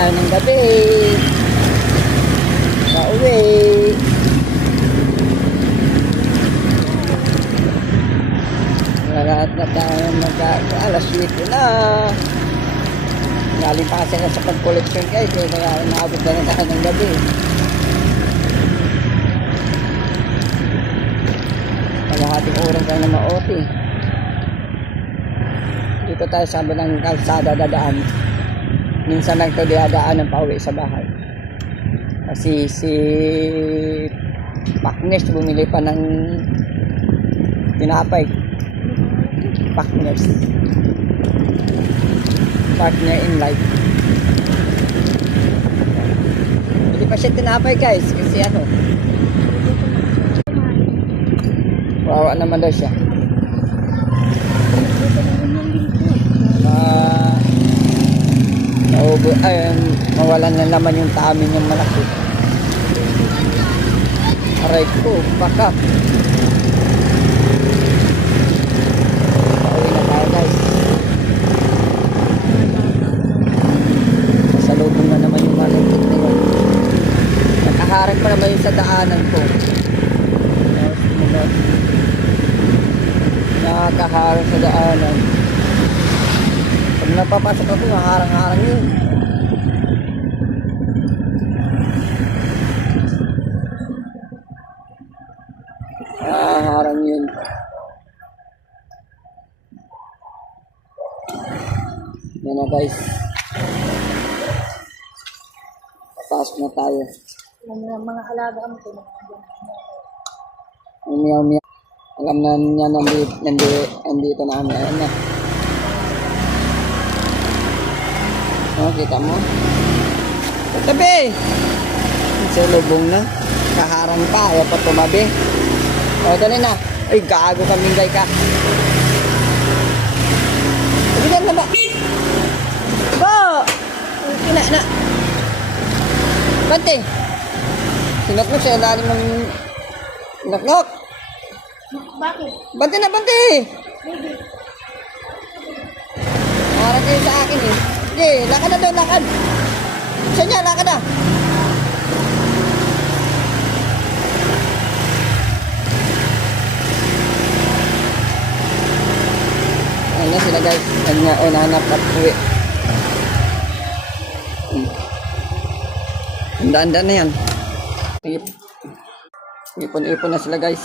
tayo ng gabi. Pauwi. Lahat na tayo alas 7 na. Galing pa kasi na sa pag-collection guys. Kaya naabot na tayo ng gabi. Kalahating oras tayo na ma-OT. Dito tayo sa ng kalsada dadaan. Minsan lang ito dadaan ng pauwi sa bahay. Kasi si Paknes bumili pa ng tinapay. Paknes. Partner in life. Hindi pa siya tinapay guys. Kasi ano. Wawa naman daw siya. Mawalan na naman yung tamin ng malaki. Aray ko, baka. Pauwi na tayo guys. Masalubong na naman yung malungkot na yun. Nakaharap pa naman yung sa daanan ko. Nakakaharap sa daanan. Pag napapasok ako, harang-harang yun. Harang yun. Yan na guys. Papasok na tayo. Mga alaga mo ito. Umiyaw-miyaw. Alam na niya nandito na kami. Ayan na. Oh, kita mo? Tabi! Sa lubong na. Kaharang pa. Ayaw pa tumabi. O, dali na. Ay, gago kaming gay ka. Sabihan na ba? Ba! Ina na. Bante! Sinaklok siya. Lalim ng... Sinaklok! Bakit? Bante na, bante! Harap kayo sa akin eh. Sige, lakad na doon, lakad. Siya niya, lakad na. Ayan na sila guys. Ayan nga, nanap at uwi. Handa-handa na yan. Ipon-ipon na sila guys.